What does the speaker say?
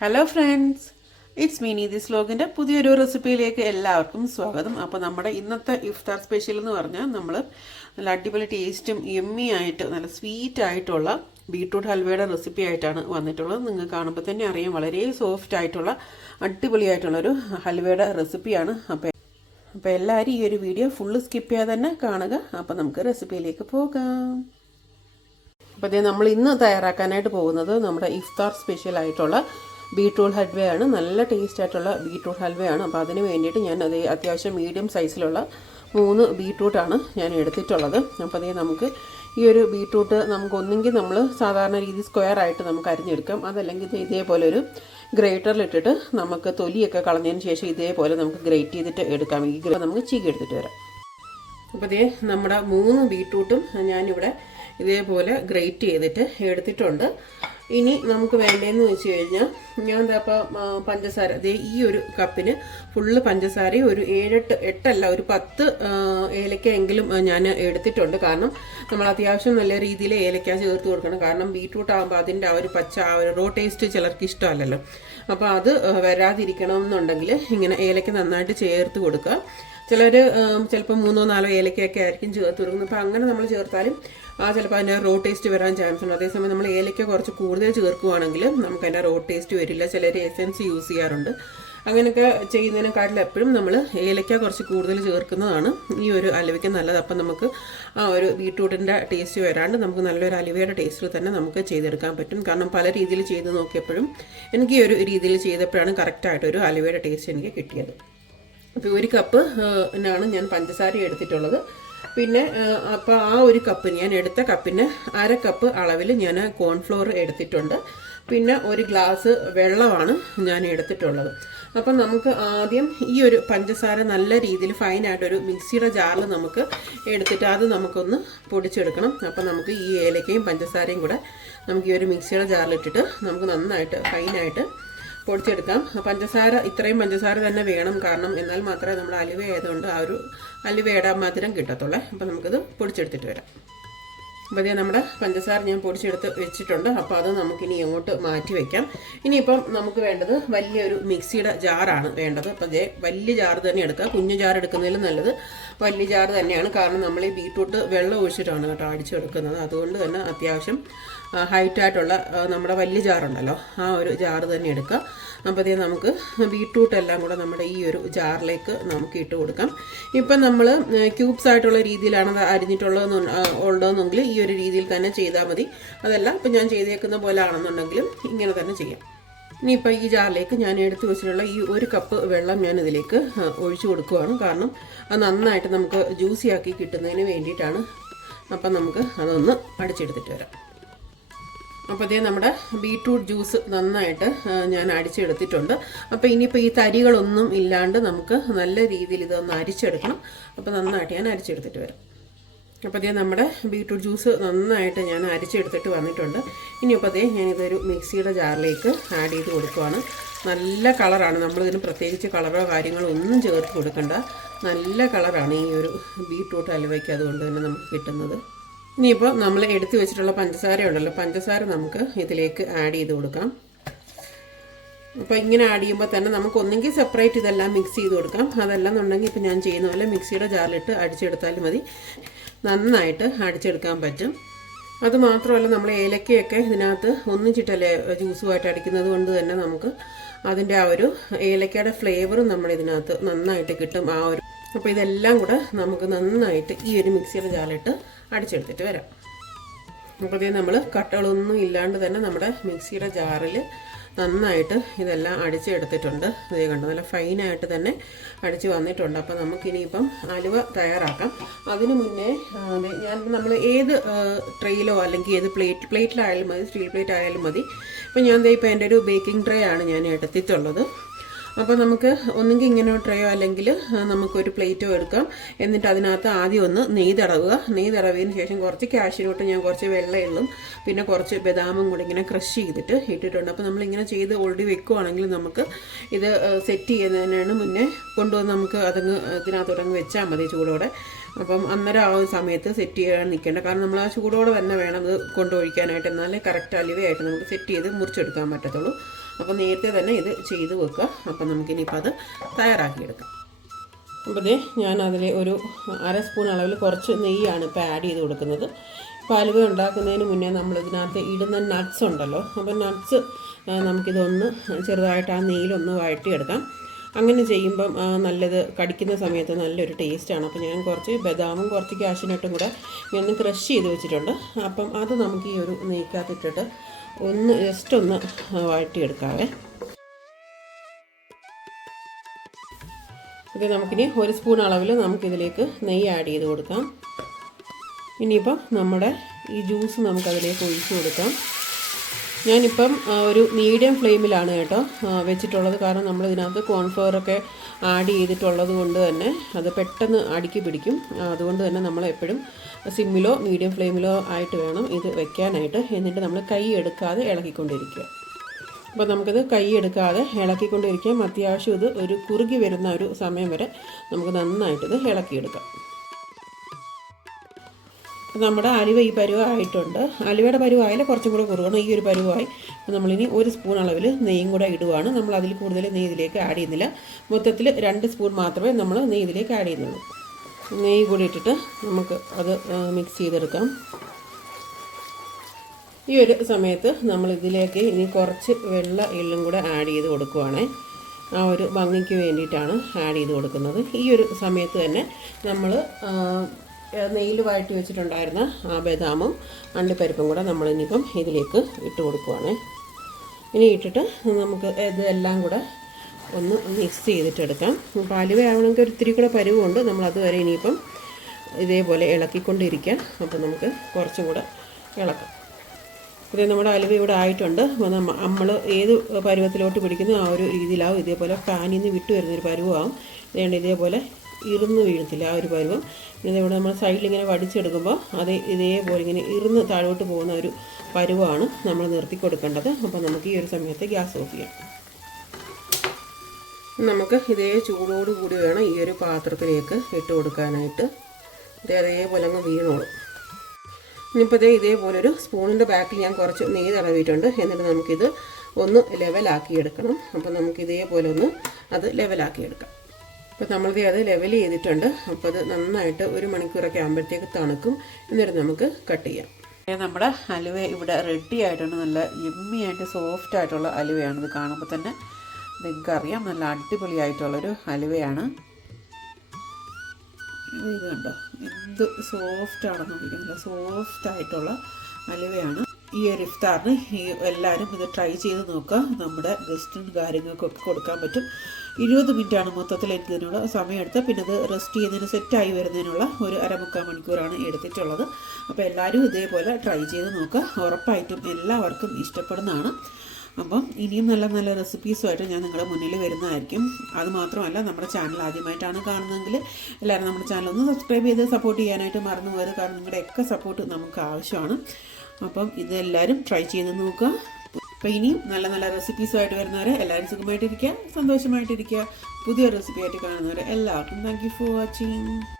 Hello friends it's Meeni this ലോഗിന്റെ പുതിയൊരു റെസിപ്പിയിലേക്ക് എല്ലാവർക്കും സ്വാഗതം. അപ്പോൾ നമ്മുടെ ഇന്നത്തെ ഇഫ്താർ സ്പെഷ്യൽ എന്ന് പറഞ്ഞാൽ നമ്മൾ നല്ല അടിപൊളി ടേസ്റ്റും എമ്മി ആയിട്ട് നല്ല സ്വീറ്റ് ആയിട്ടുള്ള ബീട്രൂട്ട് ഹൽവയുടെ റെസിപ്പി ആയിട്ടാണ് വന്നിട്ടുള്ളത്. നിങ്ങൾ കാണുമ്പോൾ തന്നെ അറിയാം വളരെ സോഫ്റ്റ് ആയിട്ടുള്ള അടിപൊളിയായിട്ടുള്ളൊരു ഹൽവയുടെ റെസിപ്പിയാണ് അപ്പോൾ അപ്പോൾ എല്ലാവരും ഈ ഒരു വീഡിയോ ഫുള്ള് സ്കിപ്പ് ചെയ്യാതെ തന്നെ കാണുക. അപ്പോൾ നമുക്ക് റെസിപ്പിയിലേക്ക് പോകാം. അപ്പോൾ നമ്മൾ ഇന്ന് തയ്യാറാക്കാനായിട്ട് പോകുന്നത് നമ്മുടെ ഇഫ്താർ സ്പെഷ്യൽ ആയിട്ടുള്ള ബീട്രൂട്ട് ഹൽവയാണ് നല്ല ടേസ്റ്റ് ആയിട്ടുള്ള ബീട്രൂട്ട് ഹൽവയാണ് അപ്പോൾ അതിന് വേണ്ടിയിട്ട് ഞാൻ അതേ അത്യാവശ്യം മീഡിയം സൈസിലുള്ള മൂന്ന് ബീട്രൂട്ടാണ് ഞാൻ എടുത്തിട്ടുള്ളത്. അപ്പോൾ അതേ നമുക്ക് ഈ ഒരു ബീട്രൂട്ട് നമുക്ക് ഒന്നെങ്കിൽ നമ്മൾ സാധാരണ രീതി സ്ക്വയർ ആയിട്ട് നമുക്ക് അരിഞ്ഞെടുക്കാം. അതല്ലെങ്കിൽ ഇത് ഇതേപോലെ ഒരു ഗ്രേറ്ററിലിട്ടിട്ട് നമുക്ക് തൊലിയൊക്കെ കളഞ്ഞതിന് ശേഷം ഇതേപോലെ നമുക്ക് ഗ്രേറ്റ് ചെയ്തിട്ട് എടുക്കാം. ഈ നമുക്ക് ചീകി എടുത്തിട്ട് വരാം. അപ്പോൾ ഇതേ നമ്മുടെ മൂന്ന് ബീട്രൂട്ടും ഞാനിവിടെ ഇതേപോലെ ഗ്രേറ്റ് ചെയ്തിട്ട് എടുത്തിട്ടുണ്ട്. ഇനി നമുക്ക് വേണ്ടതെന്ന് വെച്ച് കഴിഞ്ഞാൽ ഞാൻ അപ്പോൾ പഞ്ചസാര. അതേ ഈ ഒരു കപ്പിന് ഫുള്ള് പഞ്ചസാര ഒരു ഏഴെട്ട് എട്ടല്ല ഒരു പത്ത് ആ, ഏലക്ക എങ്കിലും ഞാൻ എടുത്തിട്ടുണ്ട്. കാരണം നമ്മൾ അത്യാവശ്യം നല്ല രീതിയിൽ ഏലക്ക ചേർത്ത് കൊടുക്കണം. കാരണം ബീട്രൂട്ട് ആകുമ്പോൾ അതിന്റെ ആ ഒരു പച്ച ആ ഒരു റോ ടേസ്റ്റ് ചിലർക്ക് ഇഷ്ടമല്ലല്ലോ. അപ്പോൾ അത് വരാതിരിക്കണമെന്നുണ്ടെങ്കിൽ ഇങ്ങനെ ഏലക്ക നന്നായിട്ട് ചേർത്ത് കൊടുക്കുക. ചിലർ ചിലപ്പോൾ മൂന്നോ നാലോ ഏലക്കയൊക്കെ ആയിരിക്കും ചേർത്ത് കൊടുക്കുന്നത്. അപ്പോൾ അങ്ങനെ നമ്മൾ ചേർത്താലും ആ ചിലപ്പോൾ അതിന്റെ റോ ടേസ്റ്റ് വരാൻ ചാൻസ് ഉണ്ട് അതേസമയം നമ്മൾ ഏലക്ക കുറച്ച് കൂടുതൽ ചേർക്കുകയാണെങ്കിൽ നമുക്ക് അതിന്റെ റോ ടേസ്റ്റ് വരില്ല. ചിലർ എസെൻസ് യൂസ് ചെയ്യാറുണ്ട്. അങ്ങനെയൊക്കെ ചെയ്യുന്നതിനെക്കാട്ടിലും എപ്പോഴും നമ്മൾ ഏലയ്ക്ക കുറച്ച് കൂടുതൽ ചേർക്കുന്നതാണ് ഈ ഒരു അലുവയ്ക്ക് നല്ലത്. അപ്പം നമുക്ക് ആ ഒരു ബീട്രൂട്ടിന്റെ ടേസ്റ്റ് വരാണ്ട് നമുക്ക് നല്ലൊരു അലുവയുടെ ടേസ്റ്റിൽ തന്നെ നമുക്ക് ചെയ്തെടുക്കാൻ പറ്റും. കാരണം പല രീതിയിൽ ചെയ്ത് നോക്കിയപ്പോഴും എനിക്ക് ഈ ഒരു രീതിയിൽ ചെയ്തപ്പോഴാണ് കറക്റ്റായിട്ടൊരു അലുവയുടെ ടേസ്റ്റ് എനിക്ക് കിട്ടിയത്. അപ്പോൾ ഒരു കപ്പ് ഞാൻ പഞ്ചസാര എടുത്തിട്ടുള്ളത്. പിന്നെ അപ്പോൾ ആ ഒരു കപ്പിന് ഞാൻ എടുത്ത കപ്പിന് അര കപ്പ് അളവിൽ ഞാൻ കോൺഫ്ലോർ എടുത്തിട്ടുണ്ട്. പിന്നെ ഒരു ഗ്ലാസ് വെള്ളമാണ് ഞാൻ എടുത്തിട്ടുള്ളത്. അപ്പം നമുക്ക് ആദ്യം ഈ ഒരു പഞ്ചസാര നല്ല രീതിയിൽ ഫൈനായിട്ടൊരു മിക്സിയുടെ ജാറിൽ നമുക്ക് എടുത്തിട്ട് അത് നമുക്കൊന്ന് പൊടിച്ചെടുക്കണം. അപ്പം നമുക്ക് ഈ ഏലക്കയും പഞ്ചസാരയും കൂടെ നമുക്ക് ഈ ഒരു മിക്സിയുടെ ജാറിലിട്ടിട്ട് നമുക്ക് നന്നായിട്ട് ഫൈനായിട്ട് പൊടിച്ചെടുക്കാം. പഞ്ചസാര ഇത്രയും പഞ്ചസാര തന്നെ വേണം കാരണം എന്നാൽ മാത്രമേ നമ്മൾ അലുവ ആയതുകൊണ്ട് ആ ഒരു അലുവയുടെ മധുരം കിട്ടത്തുള്ളൂ. അപ്പോൾ നമുക്കത് പൊടിച്ചെടുത്തിട്ട് വരാം. അപ്പോൾ അതേ നമ്മുടെ പഞ്ചസാര ഞാൻ പൊടിച്ചെടുത്ത് വെച്ചിട്ടുണ്ട്. അപ്പോൾ അത് നമുക്കിനി അങ്ങോട്ട് മാറ്റി വയ്ക്കാം ഇനിയിപ്പം നമുക്ക് വേണ്ടത് വലിയൊരു മിക്സിയുടെ ജാറാണ് വേണ്ടത്. അപ്പോൾ ജെ വലിയ ജാർ തന്നെ എടുക്കുക. കുഞ്ഞു ജാർ എടുക്കുന്നതിലും നല്ലത്. വലിയ ജാർ തന്നെയാണ്. കാരണം നമ്മൾ ഈ ബീട്രൂട്ട് വെള്ളം ഒഴിച്ചിട്ടാണ് കേട്ടോ അടിച്ചെടുക്കുന്നത് അതുകൊണ്ട് തന്നെ അത്യാവശ്യം ഹൈറ്റായിട്ടുള്ള നമ്മുടെ വലിയ ജാറുണ്ടല്ലോ. ആ ഒരു ജാറ് തന്നെ എടുക്കുക. അപ്പോൾ അതേ നമുക്ക് ബീട്രൂട്ട് എല്ലാം കൂടെ നമ്മുടെ ഈ ഒരു ജാറിലേക്ക് നമുക്ക് ഇട്ട് കൊടുക്കാം. ഇപ്പം നമ്മൾ ക്യൂബ്സ് ആയിട്ടുള്ള രീതിയിലാണ് അത് അരിഞ്ഞിട്ടുള്ളതെന്ന് ഉള്ളതെന്നെങ്കിൽ ഈ ഒരു രീതിയിൽ തന്നെ ചെയ്താൽ മതി. അതല്ല ഇപ്പം ഞാൻ ചെയ്തേക്കുന്ന പോലെ ആണെന്നുണ്ടെങ്കിലും ഇങ്ങനെ തന്നെ ചെയ്യാം. ഇനിയിപ്പോൾ ഈ ജാറിലേക്ക് ഞാൻ എടുത്തു വെച്ചിട്ടുള്ള ഈ ഒരു കപ്പ് വെള്ളം ഞാൻ ഇതിലേക്ക് ഒഴിച്ചു കൊടുക്കുകയാണ് കാരണം അത് നന്നായിട്ട് നമുക്ക് ജ്യൂസിയാക്കി കിട്ടുന്നതിന് വേണ്ടിയിട്ടാണ്. അപ്പം നമുക്ക് അതൊന്ന് അടിച്ചെടുത്തിട്ട് വരാം. അപ്പോൾ ഇതേ നമ്മുടെ ബീട്രൂട്ട് ജ്യൂസ് നന്നായിട്ട് ഞാൻ അടിച്ചെടുത്തിട്ടുണ്ട്. അപ്പോൾ ഇനിയിപ്പോൾ ഈ തരികളൊന്നും ഇല്ലാണ്ട് നമുക്ക് നല്ല രീതിയിൽ ഇതൊന്ന് അരിച്ചെടുക്കണം. അപ്പോൾ നന്നായിട്ട് ഞാൻ അരിച്ചെടുത്തിട്ട് വരാം. അപ്പോൾ അതേ നമ്മുടെ ബീട്രൂട്ട് ജ്യൂസ് നന്നായിട്ട് ഞാൻ അരിച്ചെടുത്തിട്ട് വന്നിട്ടുണ്ട്. ഇനിയിപ്പോൾ അതേ ഞാനിതൊരു മിക്സിയുടെ ജാറിലേക്ക് ആഡ് ചെയ്ത് കൊടുക്കുവാണ്. നല്ല കളറാണ്. നമ്മളിതിന് പ്രത്യേകിച്ച് കളറോ കാര്യങ്ങളോ ഒന്നും ചേർത്ത് കൊടുക്കണ്ട. നല്ല കളറാണ് ഈ ഒരു ബീട്രൂട്ട് അലുവയ്ക്ക് അതുകൊണ്ട് തന്നെ നമുക്ക് കിട്ടുന്നത്. ഇനിയിപ്പോൾ നമ്മൾ എടുത്തു വെച്ചിട്ടുള്ള പഞ്ചസാര ഉണ്ടല്ലോ പഞ്ചസാര നമുക്ക് ഇതിലേക്ക് ആഡ് ചെയ്ത് കൊടുക്കാം. അപ്പോൾ ഇങ്ങനെ ആഡ് ചെയ്യുമ്പോൾ തന്നെ നമുക്ക് ഒന്നെങ്കിൽ സെപ്പറേറ്റ് ഇതെല്ലാം മിക്സ് ചെയ്ത് കൊടുക്കാം. അതല്ലെന്നുണ്ടെങ്കിൽ ഇപ്പോൾ ഞാൻ ചെയ്യുന്ന പോലെ മിക്സിയുടെ ജാറിലിട്ട് അടിച്ചെടുത്താലും മതി. നന്നായിട്ട് അടിച്ചെടുക്കാൻ പറ്റും. അതുമാത്രമല്ല നമ്മൾ ഏലക്കയൊക്കെ ഇതിനകത്ത് ഒന്നിച്ചിട്ടല്ലേ ജ്യൂസുമായിട്ട് അടിക്കുന്നത് കൊണ്ട് തന്നെ നമുക്ക് അതിന്റെ ആ ഒരു ഏലക്കയുടെ ഫ്ലേവറും നമ്മൾ ഇതിനകത്ത് നന്നായിട്ട് കിട്ടും ആ ഒരു അപ്പോൾ ഇതെല്ലാം കൂടെ നമുക്ക് നന്നായിട്ട് ഈ ഒരു മിക്സിയുടെ ജാറിലിട്ട് അടിച്ചെടുത്തിട്ട് വരാം. അപ്പോൾ നമ്മൾ കട്ടകളൊന്നും ഇല്ലാണ്ട് തന്നെ നമ്മുടെ മിക്സിയുടെ ജാറിൽ നന്നായിട്ട് ഇതെല്ലാം അടിച്ചെടുത്തിട്ടുണ്ട്. ഇതേ കണ്ടു നല്ല ഫൈനായിട്ട് തന്നെ അടിച്ച് വന്നിട്ടുണ്ട്. അപ്പോൾ നമുക്കിനിയിപ്പം അലുവ തയ്യാറാക്കാം. അതിനു മുന്നേ ഞാൻ നമ്മൾ ഏത് ട്രെയിലോ അല്ലെങ്കിൽ ഏത് പ്ലേറ്റ് പ്ലേറ്റിലായാലും മതി സ്റ്റീൽ പ്ലേറ്റ് ആയാലും മതി. ഇപ്പം ഞാൻ ഇപ്പോൾ എന്റെ ഒരു ബേക്കിംഗ് ട്രേ ആണ് ഞാൻ എടുത്തിട്ടുള്ളത്. അപ്പോൾ നമുക്ക് ഒന്നുകിൽ ഇങ്ങനെ ട്രയോ അല്ലെങ്കിൽ നമുക്കൊരു പ്ലേറ്റോ എടുക്കാം. എന്നിട്ട് അതിനകത്ത് ആദ്യം ഒന്ന് നെയ്ത് തടവുക. നെയ്ത് തടവിയതിന് ശേഷം കുറച്ച് ക്യാഷിനോട്ട് ഞാൻ കുറച്ച് വെള്ളയെള്ളും പിന്നെ കുറച്ച് ബദാമും കൂടി ഇങ്ങനെ ക്രഷ് ചെയ്തിട്ട് ഇട്ടിട്ടുണ്ട്. അപ്പോൾ നമ്മളിങ്ങനെ ചെയ്ത് ഓൾറെഡി വെക്കുവാണെങ്കിൽ നമുക്ക് ഇത് സെറ്റ് ചെയ്യുന്നതിനാണ് മുന്നേ കൊണ്ടുവന്ന് നമുക്ക് അതങ്ങ് ഇതിനകത്തോടങ്ങ് വെച്ചാൽ മതി ചൂടോടെ. അപ്പം അന്നേരം ആ സമയത്ത് സെറ്റ് ചെയ്യാൻ നിൽക്കേണ്ട. കാരണം നമ്മൾ ആ ചൂടോടെ തന്നെ വേണം ഇത് കൊണ്ടൊഴിക്കാനായിട്ട് എന്നാലേ കറക്റ്റ് അലിവയായിട്ട് നമുക്ക് സെറ്റ് ചെയ്ത് മുറിച്ചെടുക്കാൻ പറ്റത്തുള്ളൂ. അപ്പോൾ നേരത്തെ തന്നെ ഇത് ചെയ്ത് വെക്കുക. അപ്പോൾ നമുക്കിനിയിപ്പോൾ അത് തയ്യാറാക്കിയെടുക്കാം. അപ്പോൾ ഇതേ ഞാൻ അതിൽ ഒരു അര സ്പൂൺ അളവിൽ കുറച്ച് നെയ്യാണ് ഇപ്പോൾ ആഡ് ചെയ്ത് കൊടുക്കുന്നത്. ഇപ്പോൾ ഉണ്ടാക്കുന്നതിന് മുന്നേ നമ്മൾ ഇതിനകത്ത് ഇടുന്ന നട്ട്സ് ഉണ്ടല്ലോ. അപ്പോൾ നട്ട്സ് നമുക്കിതൊന്ന് ചെറുതായിട്ട് ആ നെയ്യിലൊന്ന് വഴറ്റിയെടുക്കാം. അങ്ങനെ ചെയ്യുമ്പം നല്ലത് കടിക്കുന്ന സമയത്ത് നല്ലൊരു ടേസ്റ്റാണ് അപ്പോൾ ഞാൻ കുറച്ച് ബദാമും കുറച്ച് കാഷ്യൂനട്ടും കൂടെ ഞാൻ ക്രഷ് ചെയ്ത് വെച്ചിട്ടുണ്ട്. അപ്പം അത് നമുക്ക് ഈ ഒരു നെയ്ക്കകത്തിട്ടിട്ട് ഒന്ന് ജസ്റ്റ് ഒന്ന് വഴറ്റിയെടുക്കാവേ. ഇത് നമുക്കിനി ഒരു സ്പൂൺ അളവിൽ നമുക്കിതിലേക്ക് നെയ്യ് ആഡ് ചെയ്ത് കൊടുക്കാം. ഇനിയിപ്പം നമ്മുടെ ഈ ജ്യൂസ് നമുക്കതിലേക്ക് ഒഴിച്ച് കൊടുക്കാം. ഞാനിപ്പം ഒരു മീഡിയം ഫ്ലെയിമിലാണ് കേട്ടോ വെച്ചിട്ടുള്ളത്. കാരണം നമ്മൾ ഇതിനകത്ത് കോൺഫ്ലവറൊക്കെ ആഡ് ചെയ്തിട്ടുള്ളത് കൊണ്ട് തന്നെ അത് പെട്ടെന്ന് അടുക്കി പിടിക്കും. അതുകൊണ്ട് തന്നെ നമ്മൾ എപ്പോഴും സിമ്മിലോ മീഡിയം ഫ്ലെയിമിലോ ആയിട്ട് വേണം ഇത് വെക്കാനായിട്ട്. എന്നിട്ട് നമ്മൾ കൈ എടുക്കാതെ ഇളക്കിക്കൊണ്ടിരിക്കുക. അപ്പോൾ നമുക്കിത് കൈ എടുക്കാതെ ഇളക്കിക്കൊണ്ടിരിക്കാം. അത്യാവശ്യം ഇത് ഒരു കുറുകി വരുന്ന ഒരു സമയം വരെ നമുക്ക് നന്നായിട്ടിത് ഇളക്കിയെടുക്കാം. നമ്മുടെ അലുവ ഈ പരുവായിട്ടുണ്ട്. അലുവയുടെ പരുവായാലും കുറച്ചും കൂടെ കുറുകണം. ഈ ഒരു പരുവായി നമ്മളിനി ഒരു സ്പൂൺ അളവിൽ നെയ്യും കൂടെ ഇടുവാണ്. നമ്മൾ അതിൽ കൂടുതൽ നെയ്യ് ഇതിലേക്ക് ആഡ് ചെയ്യുന്നില്ല. മൊത്തത്തിൽ രണ്ട് സ്പൂൺ മാത്രമേ നമ്മൾ നെയ്യ് ഇതിലേക്ക് ആഡ് ചെയ്യുന്നുള്ളൂ. നെയ്യ് കൂടി ഇട്ടിട്ട് നമുക്ക് അത് മിക്സ് ചെയ്തെടുക്കാം. ഈ ഒരു സമയത്ത് നമ്മൾ ഇതിലേക്ക് ഇനി കുറച്ച് വെള്ള എള്ളും കൂടെ ആഡ് ചെയ്ത് കൊടുക്കുവാണേ. ആ ഒരു ഭംഗിക്ക് വേണ്ടിയിട്ടാണ് ആഡ് ചെയ്ത് കൊടുക്കുന്നത്. ഈ ഒരു സമയത്ത് തന്നെ നമ്മൾ നെയ്യിൽ വഴറ്റി വെച്ചിട്ടുണ്ടായിരുന്ന ആ ബദാമും അണ്ടിപ്പരിപ്പും കൂടെ നമ്മൾ ഇനിയിപ്പം ഇതിലേക്ക് ഇട്ട് കൊടുക്കുവാണ്. ഇനി ഇട്ടിട്ട് നമുക്ക് ഇതെല്ലാം കൂടെ ഒന്ന് മിക്സ് ചെയ്തിട്ടെടുക്കാം. പാലുവയാവണമെങ്കിൽ ഒരിത്തിരി കൂടെ പരുവുണ്ട്. നമ്മൾ അതുവരെ ഇനിയിപ്പം ഇതേപോലെ ഇളക്കിക്കൊണ്ടിരിക്കുക അപ്പോൾ നമുക്ക് കുറച്ചും കൂടെ ഇളക്കാം. ഇത് നമ്മുടെ അലുവ ഇവിടെ ആയിട്ടുണ്ട്. നമ്മൾ ഏത് പരുവത്തിലോട്ട് പിടിക്കുന്നു ആ ഒരു രീതിയിലാവും. ഇതേപോലെ ഫാനിൽ നിന്ന് വിട്ടു വരുന്നൊരു പരുവമാവും അതുകൊണ്ട് ഇതേപോലെ ഇറുന്ന് വീഴത്തില്ല ആ ഒരു പരുവം. പിന്നെ ഇവിടെ നമ്മൾ സൈഡിൽ ഇങ്ങനെ വടിച്ചെടുക്കുമ്പോൾ അത് ഇതേപോലെ ഇങ്ങനെ ഇരുന്ന് താഴോട്ട് പോകുന്ന ഒരു പരുവമാണ് നമ്മൾ നിർത്തി കൊടുക്കേണ്ടത്. അപ്പോൾ നമുക്ക് ഈ ഒരു സമയത്ത് ഗ്യാസ് ഓഫ് ചെയ്യാം. നമുക്ക് ഇതേ ചൂടോട് കൂടി വേണം ഈ ഒരു പാത്രത്തിലേക്ക് ഇട്ട് കൊടുക്കാനായിട്ട്. ഇത് അതേപോലെ അങ്ങ് വീണോളും. ഇനിയിപ്പോൾ ഇതേ ഇതേപോലെ ഒരു സ്പൂണിന്റെ ബാക്കിൽ ഞാൻ കുറച്ച് നെയ്യ് തടവിയിട്ടുണ്ട്. എന്നിട്ട് നമുക്കിത് ഒന്ന് ലെവലാക്കി എടുക്കണം അപ്പോൾ നമുക്ക് ഇതേപോലെ ഒന്ന് അത് ലെവലാക്കി എടുക്കാം അപ്പോൾ നമ്മളിത് അത് ലെവൽ ചെയ്തിട്ടുണ്ട്. അപ്പോൾ അത് നന്നായിട്ട് ഒരു മണിക്കൂറൊക്കെ ആകുമ്പോഴത്തേക്ക് തണുക്കും. എന്നിട്ട് നമുക്ക് കട്ട് ചെയ്യാം. നമ്മുടെ അലുവ ഇവിടെ റെഡി ആയിട്ടുണ്ട്. നല്ല യമ്മി ആയിട്ട് സോഫ്റ്റ് ആയിട്ടുള്ള അലുവയാണ് ഇത് കാണുമ്പോൾ തന്നെ. നിങ്ങൾക്ക് അറിയാം നല്ല അടിപൊളിയായിട്ടുള്ളൊരു അലുവയാണ്. ഇത് കണ്ടോ? എന്ത് സോഫ്റ്റ് ആണെന്ന് നോക്കിയാൽ നല്ല സോഫ്റ്റ് ആയിട്ടുള്ള അലുവയാണ്. ഈ ഒരു ഇഫ്താറിന് എല്ലാവരും ഇത് ട്രൈ ചെയ്ത് നോക്കുക. നമ്മുടെ ഗസ്റ്റും കാര്യങ്ങൾക്കൊക്കെ കൊടുക്കാൻ പറ്റും. ഇരുപത് മിനിറ്റാണ് മൊത്തത്തിൽ എത്തുന്നതിനുള്ള സമയമെടുത്ത് പിന്നെ അത് റെസ്റ്റ് ചെയ്യുന്നതിന് സെറ്റായി വരുന്നതിനുള്ള ഒരു അരമുക്കാൽ മണിക്കൂറാണ് എടുത്തിട്ടുള്ളത്. അപ്പോൾ എല്ലാവരും ഇതേപോലെ ട്രൈ ചെയ്ത് നോക്കുക. ഉറപ്പായിട്ടും എല്ലാവർക്കും ഇഷ്ടപ്പെടുന്നതാണ്. അപ്പം ഇനിയും നല്ല നല്ല റെസിപ്പീസുമായിട്ട് ഞാൻ നിങ്ങളുടെ മുന്നിൽ വരുന്നതായിരിക്കും. അതുമാത്രമല്ല നമ്മുടെ ചാനൽ ആദ്യമായിട്ടാണ് കാണുന്നതെങ്കിൽ എല്ലാവരും നമ്മുടെ ചാനൽ ഒന്ന് സബ്സ്ക്രൈബ് ചെയ്ത് സപ്പോർട്ട് ചെയ്യാനായിട്ട് മറന്നു പോയത് കാരണം നിങ്ങളുടെയൊക്കെ സപ്പോർട്ട് നമുക്ക് ആവശ്യമാണ്. അപ്പം ഇതെല്ലാവരും ട്രൈ ചെയ്ത് നോക്കുക. അപ്പോൾ ഇനിയും നല്ല നല്ല റെസിപ്പീസുമായിട്ട് വരുന്നവരെ എല്ലാവരും സുഖമായിട്ടിരിക്കുക സന്തോഷമായിട്ടിരിക്കുക. പുതിയ റെസിപ്പി ആയിട്ട് കാണുന്നവരെ എല്ലാവർക്കും താങ്ക് യു ഫോർ വാച്ചിങ്